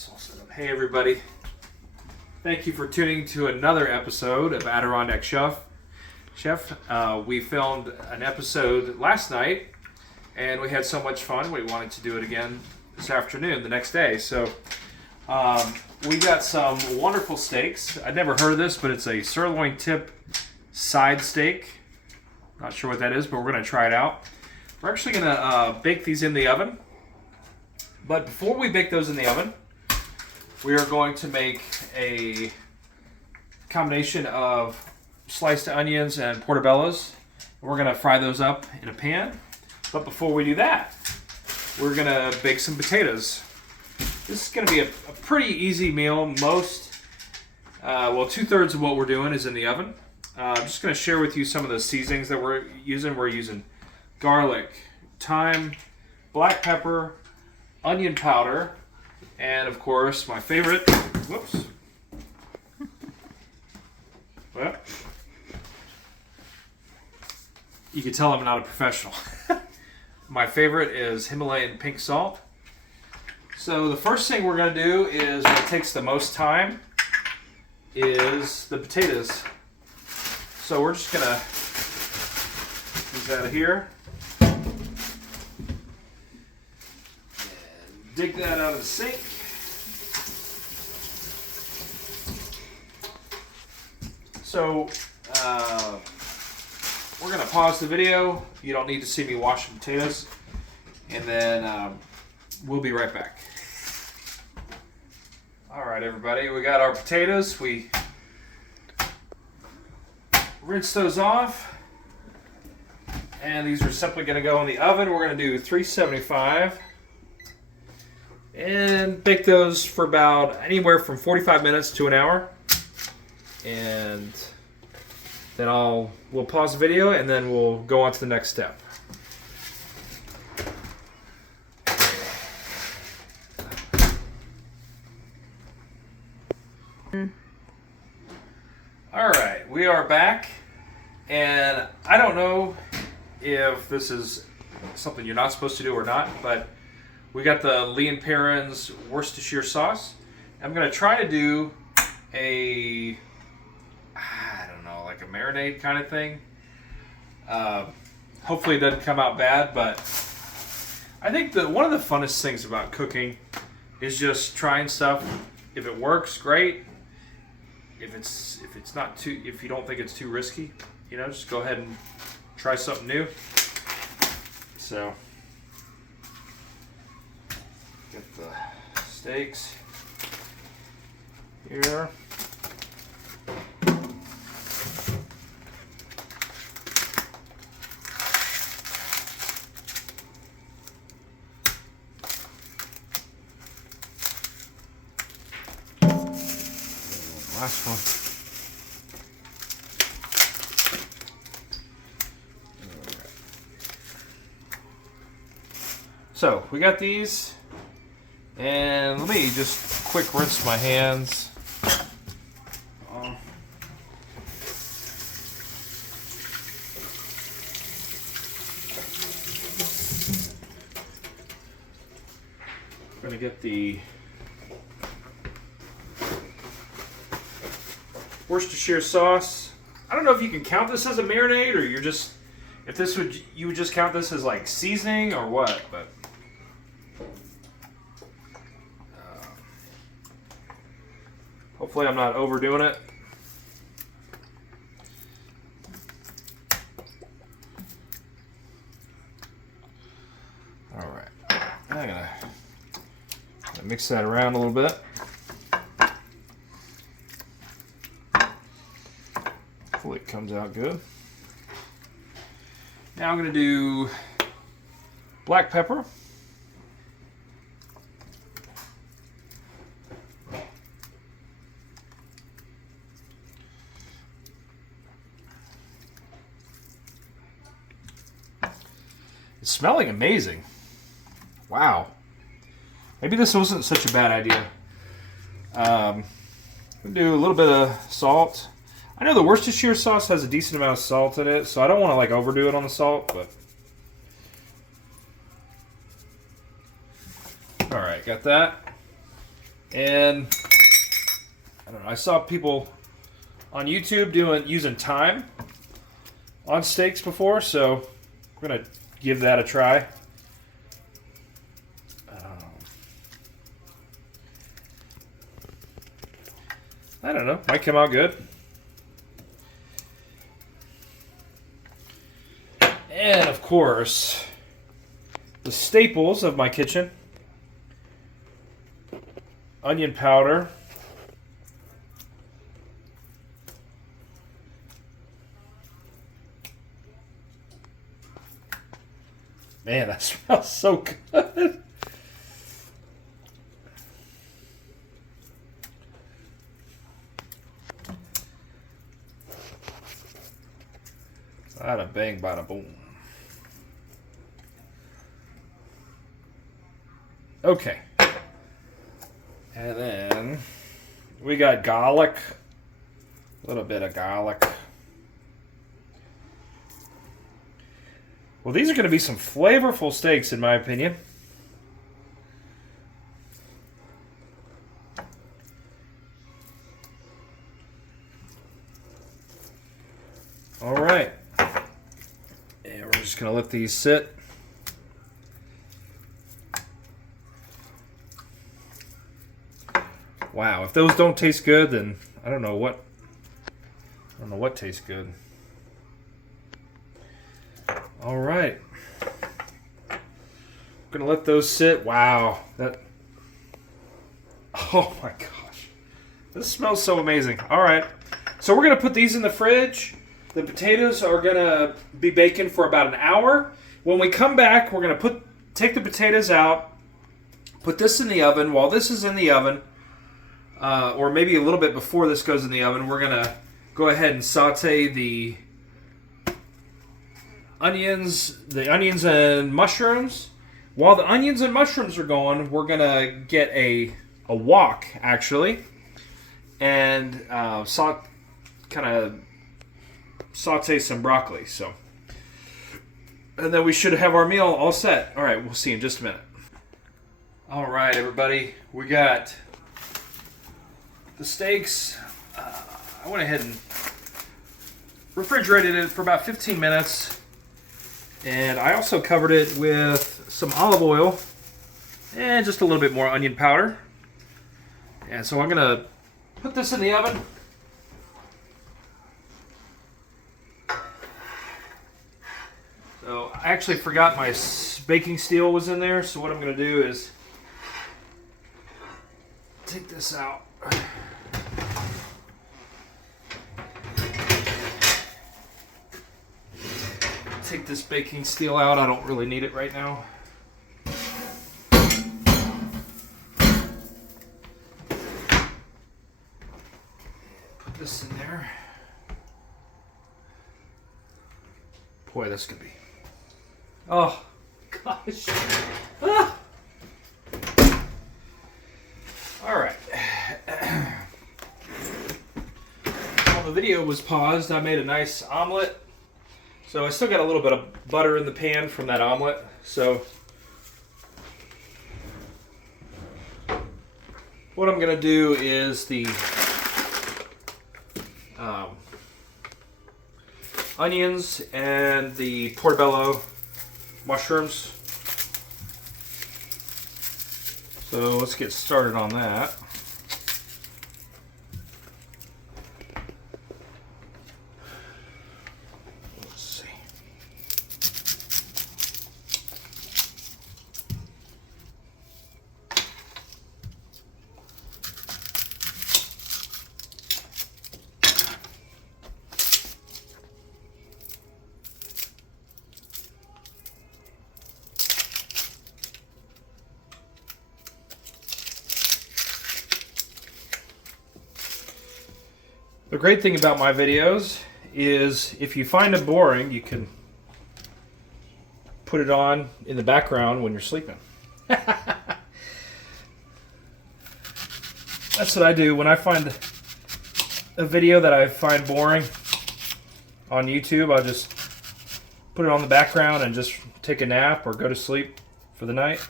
this all set up. Hey everybody. Thank you for tuning to another episode of Adirondack Chef. We filmed an episode last night and we had so much fun we wanted to do it again this afternoon, the next day. So we got some wonderful steaks. I'd never heard of this, but it's a sirloin tip side steak. Not sure what that is, but we're going to try it out. We're actually going to bake these in the oven. But before we bake those in the oven, we are going to make a combination of sliced onions and portobellos. We're going to fry those up in a pan. But before we do that, we're going to bake some potatoes. This is going to be a pretty easy meal. Most, well, 2/3 of what we're doing is in the oven. I'm just going to share with you some of the seasonings that we're using. We're using garlic, thyme, black pepper, onion powder, and of course my favorite, whoops, well, you can tell I'm not a professional. My favorite is Himalayan pink salt. So the first thing we're going to do is, what takes the most time, is the potatoes. So we're just going to use that out of here. Dig that out of the sink. So we're going to pause the video. You don't need to see me washing potatoes. And then we'll be right back. All right, everybody. We got our potatoes. We rinse those off. And these are simply going to go in the oven. We're going to do 375. And bake those for about anywhere from 45 minutes to an hour. And then we'll pause the video and then we'll go on to the next step. Alright, we are back. And I don't know if this is something you're not supposed to do or not, but we got the Lea & Perrins Worcestershire sauce. I'm going to try to do a marinade kind of thing. Hopefully it doesn't come out bad, but I think that one of the funnest things about cooking is just trying stuff. If it works, great. If you don't think it's too risky, just go ahead and try something new. So get the steaks here. Last one. So we got these, and let me just quick rinse my hands. I'm gonna get the Worcestershire sauce. I don't know if you can count this as a marinade, or you would just count this as like seasoning or what, but hopefully I'm not overdoing it. All right, I'm gonna mix that around a little bit. Hopefully it comes out good. Now I'm going to do black pepper. It's smelling amazing. Wow. Maybe this wasn't such a bad idea. I'm going to do a little bit of salt. I know the Worcestershire sauce has a decent amount of salt in it, so I don't want to overdo it on the salt, but all right, got that. And I don't know, I saw people on YouTube using thyme on steaks before, so we're gonna give that a try. I don't know, might come out good. And of course, the staples of my kitchen: onion powder, man, that smells so good. Bada bang, bada boom. Okay. And then we got garlic. A little bit of garlic. Well, these are going to be some flavorful steaks, in my opinion. All right. And we're just going to let these sit. Wow, if those don't taste good, then I don't know what tastes good. All right. I'm going to let those sit. Wow, oh my gosh. This smells so amazing. All right. So we're going to put these in the fridge. The potatoes are going to be baking for about an hour. When we come back, we're going to take the potatoes out, put this in the oven. While this is in the oven, or maybe a little bit before this goes in the oven, we're going to go ahead and saute the onions and mushrooms. While the onions and mushrooms are going, we're going to get a wok, actually, and kind of saute some broccoli. So, and then we should have our meal all set. All right, we'll see in just a minute. All right, everybody, we got the steaks. I went ahead and refrigerated it for about 15 minutes. And I also covered it with some olive oil and just a little bit more onion powder. And so I'm going to put this in the oven. So I actually forgot my baking steel was in there. So what I'm going to do is take this out. Take this baking steel out. I don't really need it right now. Put this in there. Boy, this could be. Oh, gosh. Ah. All right. While the video was paused, I made a nice omelet. So I still got a little bit of butter in the pan from that omelet. So what I'm going to do is the onions and the portobello mushrooms. So let's get started on that. The great thing about my videos is if you find them boring, you can put it on in the background when you're sleeping. That's what I do when I find a video that I find boring on YouTube. I'll just put it on the background and just take a nap or go to sleep for the night.